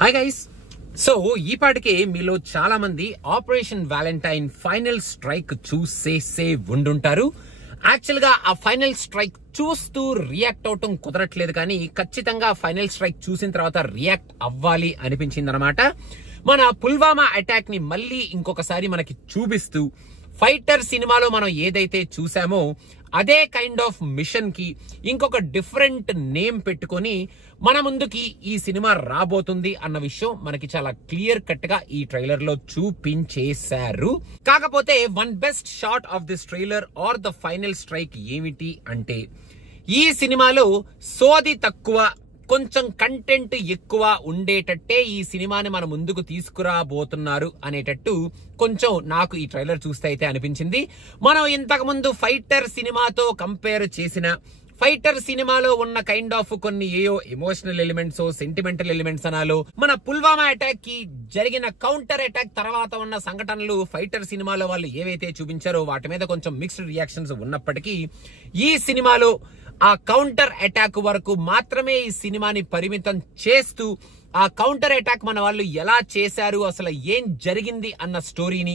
Hi guys. So ఈ పాటికే మీలో చాలా మంది ఆపరేషన్ వ్యాలంటైన్ ఫైనల్ స్ట్రైక్ చూసేసే ఉండుంటారు. యాక్చువల్ గా ఆ ఫైనల్ స్ట్రైక్ చూస్తూ రియాక్ట్ అవటం కుదరట్లేదు, కానీ ఖచ్చితంగా ఫైనల్ స్ట్రైక్ చూసిన తర్వాత రియాక్ట్ అవ్వాలి అనిపించింది అనమాట. మన పుల్వామా అటాక్ ని మళ్ళీ ఇంకొకసారి మనకి చూపిస్తూ ఫైటర్ సినిమాలో మనం ఏదైతే చూసామో అదే కైండ్ ఆఫ్ మిషన్ కి ఇంకొక డిఫరెంట్ నేమ్ పెట్టుకొని మన ముందుకి ఈ సినిమా రాబోతుంది అన్న విషయం మనకి చాలా క్లియర్ కట్ గా ఈ ట్రైలర్ లో చూపించేశారు. కాకపోతే one best shot of this trailer are the final strike ఏమిటి అంటే, ఈ సినిమాలో సోది తక్కువ, కొంచెం కంటెంట్ ఎక్కువ ఉండేటట్టే ఈ సినిమాని మన ముందుకు తీసుకురాబోతున్నారు అనేటట్టు కొంచెం నాకు ఈ ట్రైలర్ చూస్తే అయితే అనిపించింది. మనం ఇంతకు ముందు ఫైటర్ సినిమాతో కంపేర్ చేసిన ఫైటర్ సినిమాలో ఉన్న కైండ్ ఆఫ్ కొన్ని ఏయో ఎమోషనల్ ఎలిమెంట్స్, సెంటిమెంటల్ ఎలిమెంట్స్ అనాలో, మన పుల్వామా అటాక్ కి జరిగిన కౌంటర్ అటాక్ తర్వాత ఉన్న సంఘటనలు ఫైటర్ సినిమాలో వాళ్ళు ఏవైతే చూపించారో వాటి మీద కొంచెం మిక్స్డ్ రియాక్షన్స్ ఉన్నప్పటికీ ఈ సినిమాలో ఆ కౌంటర్ అటాక్ వరకు మాత్రమే ఈ సినిమాని పరిమితం చేస్తూ ఆ కౌంటర్ అటాక్ మన వాళ్ళు ఎలా చేశారు, అసలు ఏం జరిగింది అన్న స్టోరీని,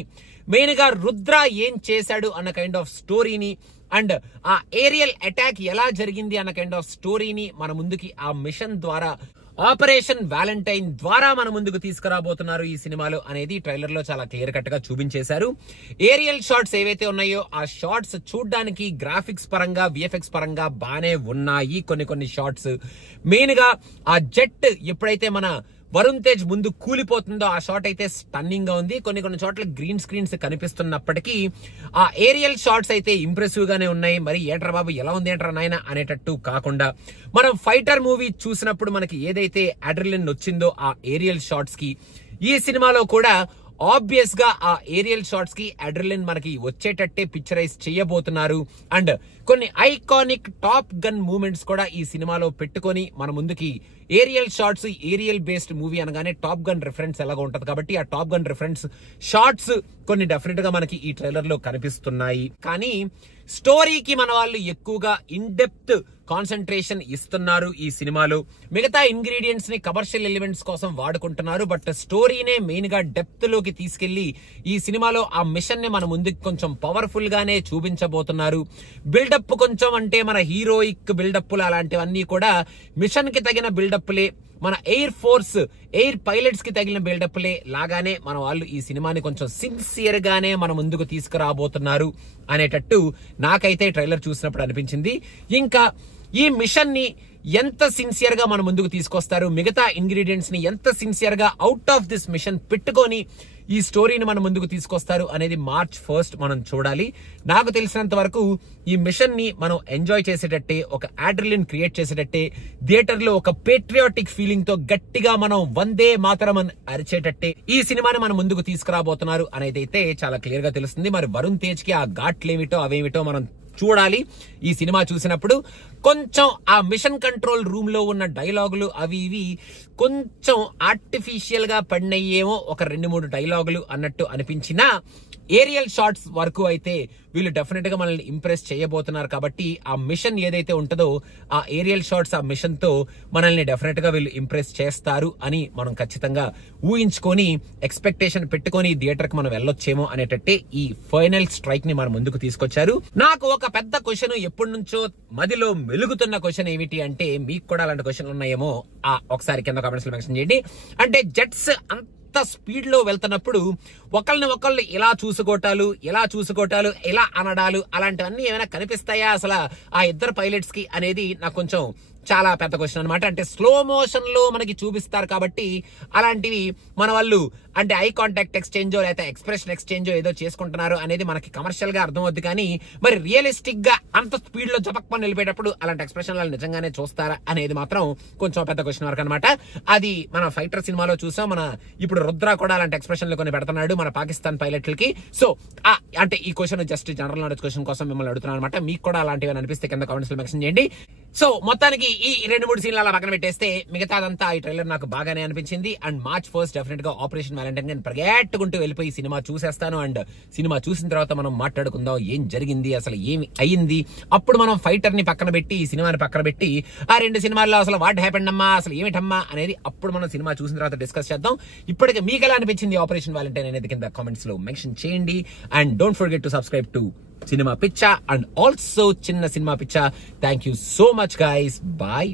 మెయిన్ గా రుద్ర ఏం చేశాడు అన్న కైండ్ ఆఫ్ స్టోరీని, అండ్ ఆ ఏరియల్ అటాక్ ఎలా జరిగింది అన్న కైండ్ ఆఫ్ స్టోరీని మన ముందుకి ఆ మిషన్ ద్వారా, ఆపరేషన్ వ్యాలంటైన్ ద్వారా మన ముందుకు తీసుకురాబోతున్నారు ఈ సినిమాలో అనేది ట్రైలర్ లో చాలా క్లియర్ కట్ గా చూపించేశారు. ఏరియల్ షాట్స్ ఏవైతే ఉన్నాయో ఆ షాట్స్ చూడడానికి గ్రాఫిక్స్ పరంగా, విఎఫ్ఎక్స్ పరంగా బానే ఉన్నాయి. కొన్ని షాట్స్, మెయిన్ గా ఆ జెట్ ఎప్పుడైతే మన వరుణ్ తేజ్ ముందు కూలిపోతుందో ఆ షాట్ అయితే స్టన్నింగ్ గా ఉంది. కొన్ని చోట్ల గ్రీన్ స్క్రీన్స్ కనిపిస్తున్నప్పటికీ ఆ ఏరియల్ షాట్స్ అయితే ఇంప్రెసివ్ గానే ఉన్నాయి. మరి ఏంట్రా బాబు ఎలా ఉంది ఏంట్రా నాయన అనేటట్టు కాకుండా, మనం ఫైటర్ మూవీ చూసినప్పుడు మనకి ఏదైతే అడ్రిలిన్ వచ్చిందో ఆ ఏరియల్ షాట్స్ కి ఈ సినిమాలో కూడా ఆబ్వియస్ గా ఆ ఏరియల్ షాట్స్ కి అడ్రిలిన్ మనకి వచ్చేటట్టే పిక్చరైజ్ చేయబోతున్నారు. అండ్ కొన్ని ఐకానిక్ టాప్ గన్ మూమెంట్స్ కూడా ఈ సినిమాలో పెట్టుకొని మన ముందుకి aerial shots, aerial based movie అనగానే టాప్ గన్ రిఫరెన్స్ ఎలాగో ఉంటది కాబట్టి ఆ టాప్ గన్ రిఫరెన్స్ షాట్స్ కొన్ని డెఫినెట్ గా మనకి ఈ ట్రైలర్ లో కనిపిస్తున్నాయి. కానీ స్టోరీకి మన వాళ్ళు ఎక్కువగా ఇన్ డెప్త్ కాన్సన్ట్రేషన్ ఇస్తున్నారు ఈ సినిమాలో. మిగతా ఇంగ్రీడియంట్స్ ని కమర్షియల్ ఎలిమెంట్స్ కోసం వాడుకుంటున్నారు, బట్ స్టోరీనే మెయిన్ గా డెప్త్ లోకి తీసుకెళ్లి ఈ సినిమాలో ఆ మిషన్ ని మన ముందుకు కొంచెం పవర్ఫుల్ గానే చూపించబోతున్నారు. బిల్డప్ కొంచెం అంటే మన హీరోయిక్ బిల్డప్లు అలాంటివన్నీ కూడా మిషన్ కి తగిన బిల్డప్లే, మన ఎయిర్ ఫోర్స్, ఎయిర్ పైలట్స్ కి తగిలిన బిల్డప్లే లాగానే మన వాళ్ళు ఈ సినిమాని కొంచెం సిన్సియర్ గానే మన ముందుకు తీసుకురాబోతున్నారు అనేటట్టు నాకైతే ట్రైలర్ చూసినప్పుడు అనిపించింది. ఇంకా ఈ మిషన్ ని ఎంత సిన్సియర్ గా మన ముందుకు తీసుకొస్తారు, మిగతా ఇంగ్రీడియంట్స్ ని ఎంత సిన్సియర్ గా అవుట్ ఆఫ్ దిస్ మిషన్ పెట్టుకొని ఈ స్టోరీని మన ముందుకు తీసుకొస్తారు అనేది March 1st మనం చూడాలి. నాకు తెలిసినంత వరకు ఈ మిషన్ ని మనం ఎంజాయ్ చేసేటట్టే, ఒక అడ్రిలిన్ క్రియేట్ చేసేటట్టే, థియేటర్ లో ఒక పేట్రియాటిక్ ఫీలింగ్ తో గట్టిగా మనం వందే మాతరం అని అరిచేటట్టే ఈ సినిమాని మన ముందుకు తీసుకురాబోతున్నారు అనేది అయితే చాలా క్లియర్ గా తెలుస్తుంది. మరి వరుణ్ తేజ్ కి ఆ ఘాట్లేమిటో అవేమిటో మనం చూడాలి ఈ సినిమా చూసినప్పుడు. కొంచెం ఆ మిషన్ కంట్రోల్ రూమ్ లో ఉన్న డైలాగులు అవి ఇవి కొంచెం ఆర్టిఫిషియల్ గా పడినయ్యేమో ఒక 2-3 డైలాగులు అన్నట్టు అనిపించినా, ఏరియల్ షాట్స్ వరకు అయితే వీళ్ళు డెఫినెట్ గా మనల్ని ఇంప్రెస్ చేయబోతున్నారు. కాబట్టి ఆ మిషన్ ఏదైతే ఉంటుందో ఆ ఏరియల్ షాట్స్, ఆ మిషన్ తో మనల్ని డెఫినెట్ గా వీళ్ళు ఇంప్రెస్ చేస్తారు అని మనం ఖచ్చితంగా ఊహించుకొని ఎక్స్పెక్టేషన్ పెట్టుకొని థియేటర్ కి మనం వెళ్ళొచ్చేమో అనేటట్టే ఈ ఫైనల్ స్ట్రైక్ ని మన ముందుకు తీసుకొచ్చారు. నాకు ఒక పెద్ద క్వశ్చన్ ఎప్పటి నుంచో మదిలో మెలుగుతున్న క్వశ్చన్ ఏమిటి అంటే, మీకు కూడా అలాంటి క్వశ్చన్లు ఉన్నాయేమో ఒకసారి కింద కామెంట్స్ లో మెన్షన్ చేయండి. అంటే జెట్స్ అంత స్పీడ్ లో వెళ్తున్నప్పుడు ఒకళ్ళు ఇలా చూసుకోవటాలు, ఇలా అనడాలు అలాంటివన్నీ ఏమైనా కనిపిస్తాయా అసలు ఆ ఇద్దరు పైలట్స్ కి అనేది నాకు కొంచెం చాలా పెద్ద క్వశ్చన్ అనమాట. అంటే స్లో మోషన్ లో మనకి చూపిస్తారు కాబట్టి అలాంటివి మన వాళ్ళు అంటే ఐ కాంటాక్ట్ ఎక్స్చేంజో లేకపోతే ఎక్స్ప్రెషన్ ఎక్స్చేంజో ఏదో చేసుకుంటున్నారు అనేది మనకి కమర్షియల్ గా అర్థం అవుద్ది. కానీ మరి రియలిస్టిక్ గా అంత స్పీడ్ లో జపక్మని వెళ్ళిపోయేటప్పుడు అలాంటి ఎక్స్ప్రెషన్ వాళ్ళు నిజంగానే చూస్తారా అనేది మాత్రం కొంచెం పెద్ద క్వశ్చన్ మార్క్ అనమాట. అది మన ఫైటర్ సినిమాలో చూసాం. మన ఇప్పుడు రుద్ర కూడా అలాంటి ఎక్స్ప్రెషన్లు కొన్ని పెడుతున్నాడు మన పాకిస్తాన్ పైలట్లకి. సో అంటే ఈ question just general knowledge question కోసం మిమ్మల్ని అడుగుతున్నాను అనమాట. మీకు కూడా అలాంటివి అనిపిస్తే కింద కామెంట్స్ లో మెన్షన్ చేయండి. సో మొత్తానికి ఈ 2-3 సీన్లు అలా పక్కన పెట్టేస్తే మిగతాదంతా ఈ ట్రైలర్ నాకు బాగానే అనిపించింది. అండ్ March 1st డెఫినెట్ గా ఆపరేషన్ వ్యాలంటైన్ నేను పరిగెట్టుకుంటూ వెళ్ళిపోయి సినిమా చూసేస్తాను. అండ్ సినిమా చూసిన తర్వాత మనం మాట్లాడుకుందాం ఏం జరిగింది, అసలు ఏమి అయింది. అప్పుడు మనం ఫైటర్ ని పక్కన పెట్టి ఈ సినిమాని పక్కన పెట్టి ఆ 2 సినిమాల్లో అసలు వాట్ హ్యాపెండ్ అమ్మా, అసలు ఏమిటమ్మా అనేది అప్పుడు మనం సినిమా చూసిన తర్వాత డిస్కస్ చేద్దాం. ఇప్పటికే మీకు ఎలా అనిపించింది ఆపరేషన్ వ్యాలంటైన్ అనేది కింద కామెంట్స్ లో మెన్షన్ చేయండి. And don't forget to subscribe to Cinema Picha and also Chinna Cinema Picha. Thank you so much, guys. Bye.